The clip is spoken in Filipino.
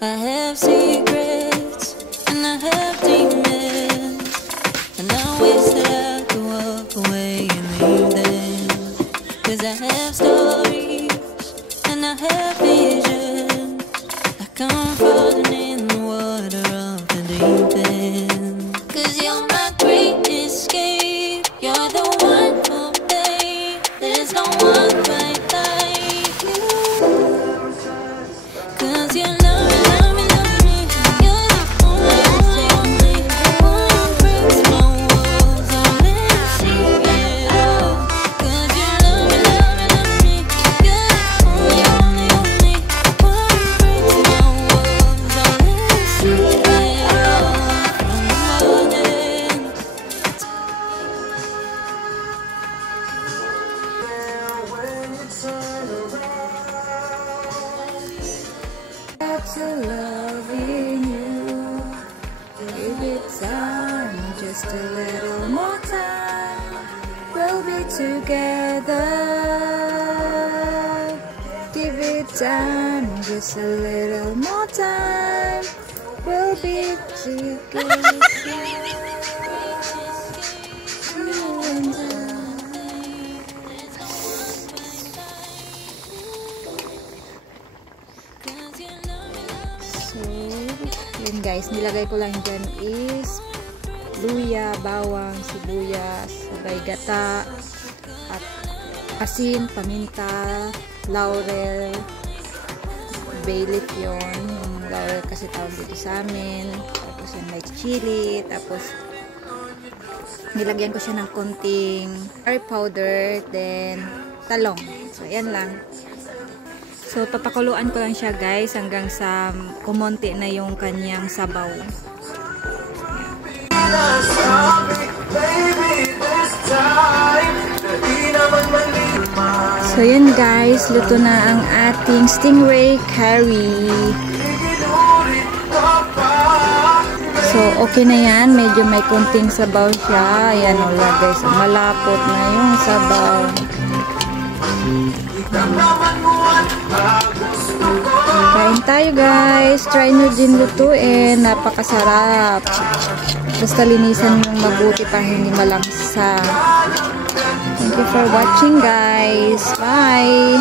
I have secrets and I have demons, and I wish that I could walk away and leave them. 'Cause I have stories and I have visions, like I'm falling in the water of the deep end. 'Cause you're my great escape, you're the one for me. There's no one quite like you. 'Cause you love me, love me, love me. You're the only one breaks my walls. I'll never see it all. 'Cause you love me, love me, love me. You're the only one breaks my walls. I'll never see it all. From the morning. To loving you, give it time, just a little more time, we'll be together. Give it time, just a little more time, we'll be together. So, yun guys, nilagay ko lang dyan is luya, bawang, sibuyas, sabay gata, at asin, paminta, laurel, bay leaf yun. Yung laurel kasi tawag dito sa amin. Tapos yung may chili, tapos nilagyan ko siya ng konting curry powder, then talong. So, yan lang. So, papakuluan ko lang siya guys hanggang sa kumonti na yung kanyang sabaw. So, yun guys. Luto na ang ating stingray curry. So, okay na yan. Medyo may konting sabaw siya. Ayan o guys. Malapot na yung sabaw. Kain tayo guys. Try nyo din lutuin. Napakasarap. Basta linisan yung mabuti para hindi malangsa. Thank you for watching guys. Bye!